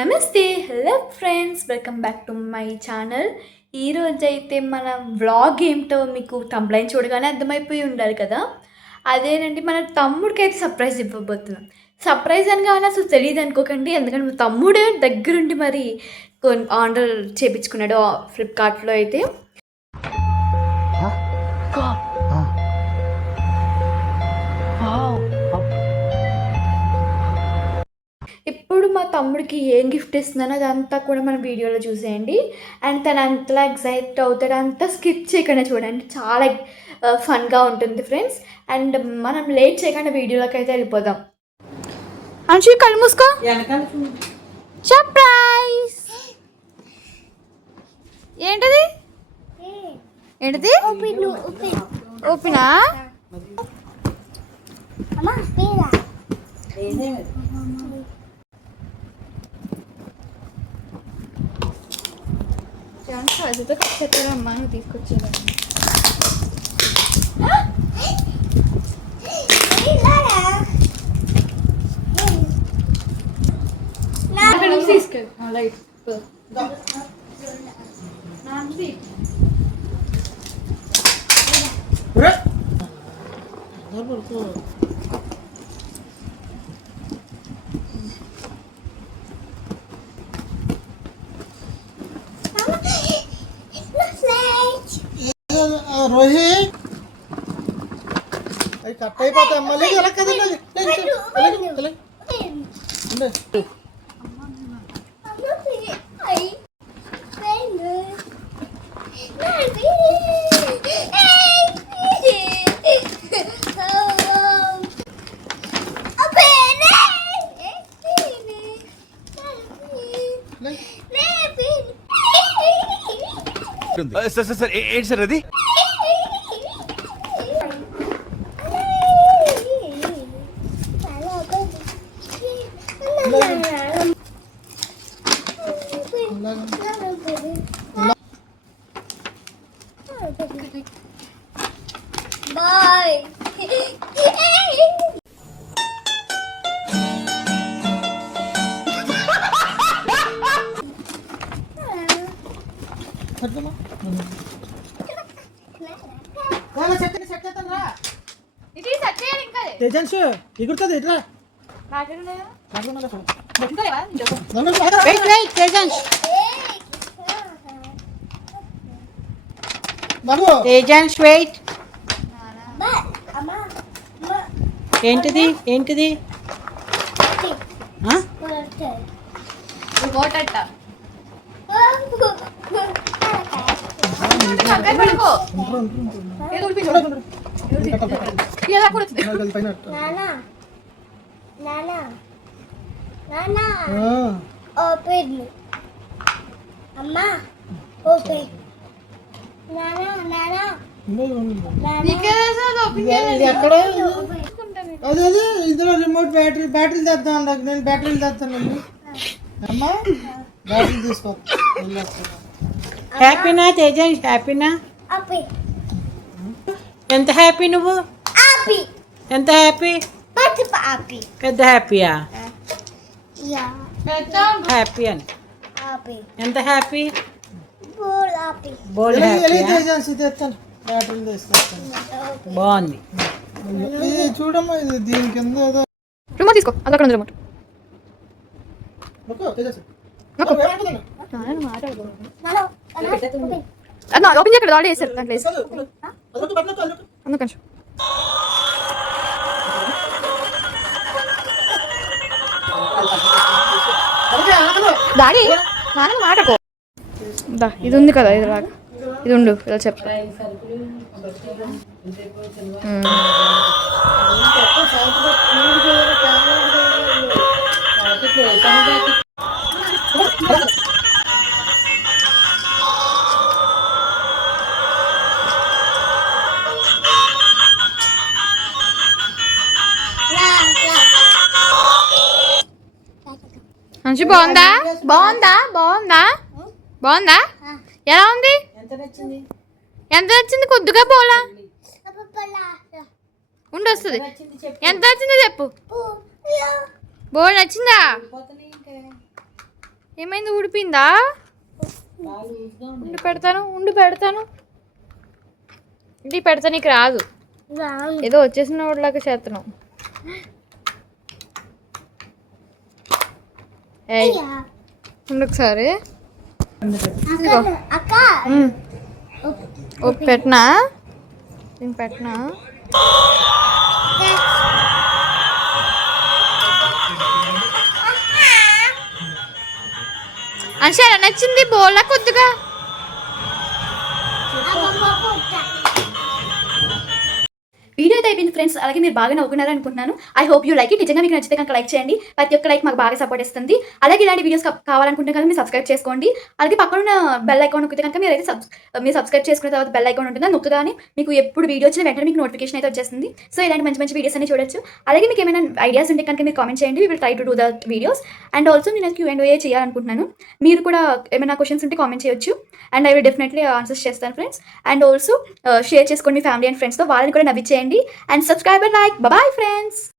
నమస్తే, hello friends, welcome back to my channel. ఈరోజు అయితే మన వ్లాగ్ ఏంటో మీకు థంబ్నెయిల్ చూడగానే అర్థమైపోయి ఉండాలి కదా. అదేనండి, మన తమ్ముడికి అయితే సర్ప్రైజ్ ఇవ్వబోతున్నాం. సర్ప్రైజ్ అని కానీ అసలు తెలియదు అనుకోకండి, ఎందుకంటే మా తమ్ముడే దగ్గరుండి మరి ఆర్డర్ చేయించుకున్నాడు ఫ్లిప్కార్ట్లో అయితే. ఇప్పుడు మా తమ్ముడికి ఏం గిఫ్ట్ ఇస్తున్నానో అదంతా కూడా మన వీడియోలో చూసేయండి. అండ్ తను అంతలా ఎగ్జైట్ అవుతాడు, అంతా స్కిప్ చేయకుండా చూడండి, చాలా ఫన్గా ఉంటుంది ఫ్రెండ్స్. అండ్ మనం లేట్ చేయకుండా వీడియోలోకి అయితే వెళ్ళిపోదాం. అంశు కళ్ళు మూసుకో. సర్ప్రైజ్ ఏంటది? ఏంటది? ఓపెనా? అదితో చెప్తారమ్మా, నువ్వు తీసుకొచ్చేదా? తీసుకెళ్ళి రోహిత్ అవి కట్ అయిపోతాయి. మళ్ళీ ఎలా కదండి సార్ ఏంటి సార్ అది? బాయ్. తేజాన్స్ ఎగురుతుంది ఇట్లా. తేజాన్స్ వెయిట్. ఏంటిది ఏంటిది? అదే అదే ఇందులో రిమోట్ బ్యాటరీ తెద్దాం. నేను బ్యాటరీలు తెస్తానండి. అమ్మా బ్యాటరీ తీసుకో. హ్యాపీనా తేజాన్స్? హ్యాపీనా? ఎంత హ్యాపీ నువ్వు? ఎంత హ్యాపీ? పెద్ద హ్యాపీయా? హ్యాపీ అని ఎంత హ్యాపీ? బోల్డ్ బాగుంది. చూడమ్మా, ఇది దీని కింద రిమోట్ తీసుకో. అది అక్కడ ఉంది రిమోట్. ఓపెన్ చేయక్కడ ఆల్రెడీ వేసారు దాంట్లో వేసి అందుకని. డాడీ నాన్న మాటకో. ఇది ఉంది కదా, ఇది రాగా ఇది ఉండు, ఇలా చెప్తా. మంచి బాగుందా? బాగుందా? బాగుందా? బాగుందా? ఎలా ఉంది? ఎంత నచ్చింది? కొద్దిగా పోలా ఉండి వస్తుంది. ఎంత నచ్చిందో చెప్పు. బోర్డు నచ్చిందా? ఏమైంది, ఊడిపోయిందా? ఉండి పెడతాను ఇంటి పెడతా, నీకు రాదు. ఏదో వచ్చేసిన వాడిలాగా చేస్తున్నావు. ఉండు ఒకసారి. పెట్టనా, నేను పెట్టనా? అంటే నచ్చింది బోలా కొద్దిగా. వీడియో అయితే అయిపోయింది ఫ్రెండ్స్. అలాగే మీరు బాగా నవ్వుకున్నారు అనుకుంటున్నాను. I hope you like it. నిజంగా మీకు నచ్చితే కనుక లైక్ చేయండి. ప్రతి ఒక్క లైక్ మాకు బాగా సపోర్ట్ ఇస్తుంది. అలాగే ఇలాంటి వీడియోస్ కావాలనుకుంటే కనుక మీరు సబ్స్క్రైబ్ చేసుకోండి. అలాగే పక్కన ఉన్న బెల్ ఐకాన్ నొక్కితే కనుక మీరు సబ్స్క్రైబ్ చేసుకున్న తర్వాత బెల్ ఐకాన్ ఉంటుంది, నొక్కుగానే మీకు ఎప్పుడు వీడియో వచ్చిన వెంటనే మీకు నోటిఫికేషన్ అయితే వచ్చేస్తుంది. సో ఇలాంటి మంచి మంచి వీడియోస్ అన్ని చూడొచ్చు. అలాగే మీకు ఏమైనా ఐడియాస్ ఉంటే కనుక మీరు కామెంట్ చేయండి. We will try to do the videos. And also నేను Q&A చేయాలనుకుంటున్నాను. మీరు కూడా ఏమైనా క్వశ్చన్స్ ఉంటే కామెంట్ చేయొచ్చు. And I will definitely answers చేస్తాను ఫ్రెండ్స్. అండ్ ఆల్సో షేర్ చేసుకోండి మీ ఫ్యామిలీ అండ్ ఫ్రెండ్స్తో, వాళ్ళని కూడా నవ్వించేయండి. And subscribe and like. Bye friends.